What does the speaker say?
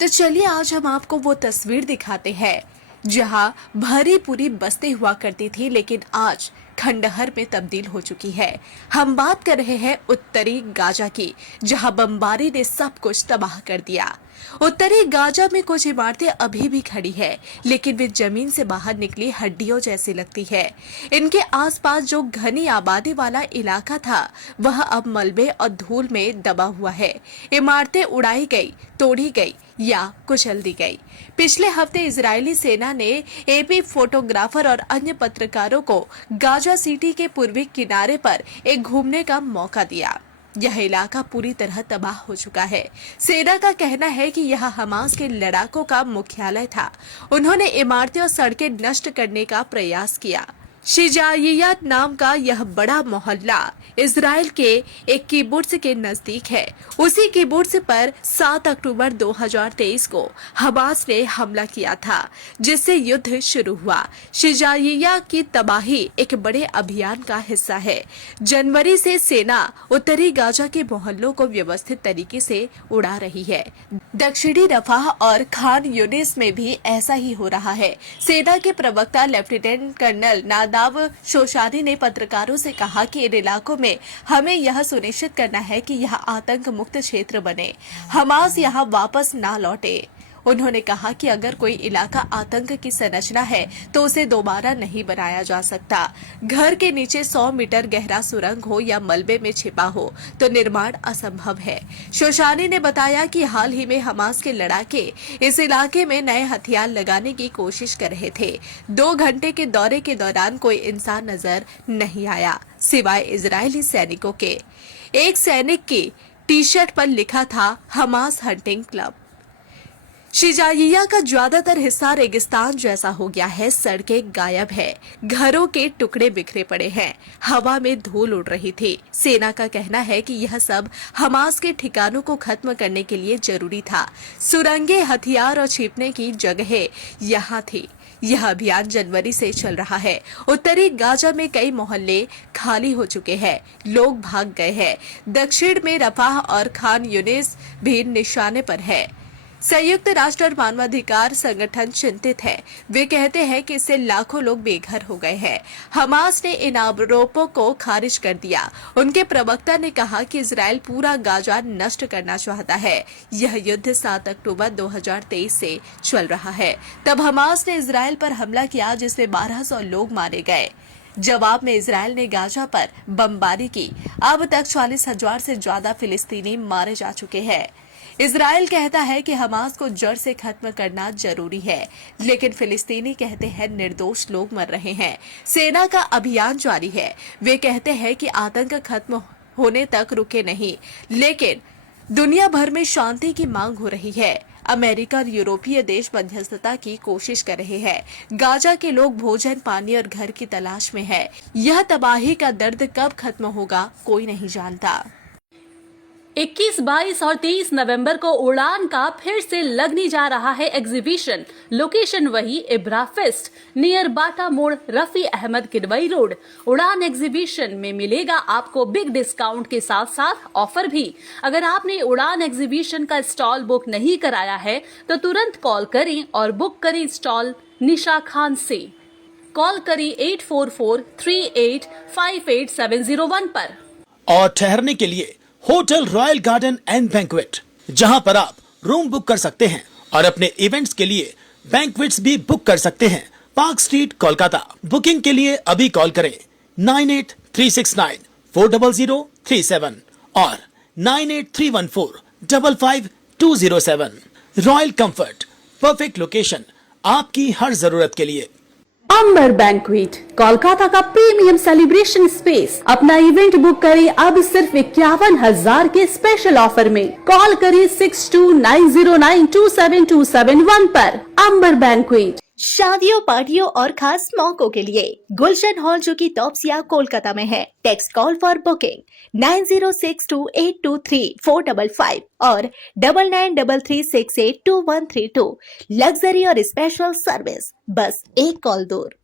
तो चलिए आज हम आपको वो तस्वीर दिखाते हैं जहां भरी पूरी बस्ती हुआ करती थी, लेकिन आज खंडहर में तब्दील हो चुकी है। हम बात कर रहे हैं उत्तरी गाजा की, जहां बमबारी ने सब कुछ तबाह कर दिया। उत्तरी गाजा में कुछ इमारतें अभी भी खड़ी है, लेकिन वे जमीन से बाहर निकली हड्डियों जैसी लगती है। इनके आसपास जो घनी आबादी वाला इलाका था, वह अब मलबे और धूल में दबा हुआ है। इमारतें उड़ाई गई, तोड़ी गई या कुचल दी गई। पिछले हफ्ते इजरायली सेना ने एपी फोटोग्राफर और अन्य पत्रकारों को गाजा सिटी के पूर्वी किनारे पर एक घूमने का मौका दिया। यह इलाका पूरी तरह तबाह हो चुका है। सेना का कहना है कि यह हमास के लड़ाकों का मुख्यालय था। उन्होंने इमारतें और सड़कें नष्ट करने का प्रयास किया। शिजाइया नाम का यह बड़ा मोहल्ला इजराइल के एक किबुत्ज के नजदीक है। उसी किबुत्ज पर 7 अक्टूबर 2023 को हमास ने हमला किया था, जिससे युद्ध शुरू हुआ। शिजाइया की तबाही एक बड़े अभियान का हिस्सा है। जनवरी से सेना उत्तरी गाजा के मोहल्लों को व्यवस्थित तरीके से उड़ा रही है। दक्षिणी रफाह और खान यूनिस में भी ऐसा ही हो रहा है। सेना के प्रवक्ता लेफ्टिनेंट कर्नल नादाब शोशानी ने पत्रकारों से कहा कि इन इलाकों में हमें यह सुनिश्चित करना है कि यह आतंक मुक्त क्षेत्र बने, हमास यहाँ वापस ना लौटे। उन्होंने कहा कि अगर कोई इलाका आतंक की संरचना है तो उसे दोबारा नहीं बनाया जा सकता। घर के नीचे 100 मीटर गहरा सुरंग हो या मलबे में छिपा हो तो निर्माण असंभव है। शोशानी ने बताया कि हाल ही में हमास के लड़ाके इस इलाके में नए हथियार लगाने की कोशिश कर रहे थे। 2 घंटे के दौरे के दौरान कोई इंसान नजर नहीं आया, सिवाय इजरायली सैनिकों के। एक सैनिक की टी शर्ट पर लिखा था हमास हंटिंग क्लब। शिजाइया का ज्यादातर हिस्सा रेगिस्तान जैसा हो गया है। सड़कें गायब है, घरों के टुकड़े बिखरे पड़े हैं, हवा में धूल उड़ रही थी। सेना का कहना है कि यह सब हमास के ठिकानों को खत्म करने के लिए जरूरी था। सुरंगें, हथियार और छिपने की जगहें यहाँ थी। यह अभियान जनवरी से चल रहा है। उत्तरी गाजा में कई मोहल्ले खाली हो चुके हैं, लोग भाग गए हैं। दक्षिण में रफाह और खान यूनिस भी निशाने पर है। संयुक्त राष्ट्र मानवाधिकार संगठन चिंतित है। वे कहते हैं कि इससे लाखों लोग बेघर हो गए हैं। हमास ने इन आरोपों को खारिज कर दिया। उनके प्रवक्ता ने कहा कि इजराइल पूरा गाजा नष्ट करना चाहता है। यह युद्ध 7 अक्टूबर 2023 से चल रहा है। तब हमास ने इजराइल पर हमला किया, जिसमें 1200 लोग मारे गए। जवाब में इजराइल ने गाजा पर बमबारी की। अब तक 40,000 से ज्यादा फिलिस्तीनी मारे जा चुके हैं। इजराइल कहता है कि हमास को जड़ से खत्म करना जरूरी है, लेकिन फिलिस्तीनी कहते हैं निर्दोष लोग मर रहे हैं। सेना का अभियान जारी है। वे कहते हैं कि आतंक खत्म होने तक रुके नहीं, लेकिन दुनिया भर में शांति की मांग हो रही है। अमेरिका और यूरोपीय देश मध्यस्थता की कोशिश कर रहे हैं। गाजा के लोग भोजन, पानी और घर की तलाश में है। यह तबाही का दर्द कब खत्म होगा, कोई नहीं जानता। 21, 22 और 23 नवंबर को उड़ान का फिर से लगने जा रहा है एग्जीबिशन। लोकेशन वही इब्रा फेस्ट नियर बाटा मोड़, रफी अहमद किदवई रोड। उड़ान एग्जीबिशन में मिलेगा आपको बिग डिस्काउंट के साथ साथ ऑफर भी। अगर आपने उड़ान एग्जीबिशन का स्टॉल बुक नहीं कराया है तो तुरंत कॉल करें और बुक करें स्टॉल निशा खान से। कॉल करें 8443858701 पर। और ठहरने के लिए hotel royal garden and banquet, जहां पर आप रूम बुक कर सकते हैं और अपने इवेंट्स के लिए बैंक्वेट्स भी बुक कर सकते हैं। Park street, Kolkata. बुकिंग के लिए अभी कॉल करें 9836940037 और 9831455207। रॉयल कंफर्ट, परफेक्ट लोकेशन आपकी हर जरूरत के लिए। अंबर बैंक्वेट, कोलकाता का प्रीमियम सेलिब्रेशन स्पेस। अपना इवेंट बुक करें अब सिर्फ 51,000 के स्पेशल ऑफर में। कॉल करें 6290927271 पर। अंबर बैंक्वेट। शादियों, पार्टियों और खास मौकों के लिए गुलशन हॉल, जो कि टॉप्सिया कोलकाता में है। टेक्स्ट कॉल फॉर बुकिंग 9062823455 और 9933682132। लग्जरी और स्पेशल सर्विस, बस एक कॉल दूर।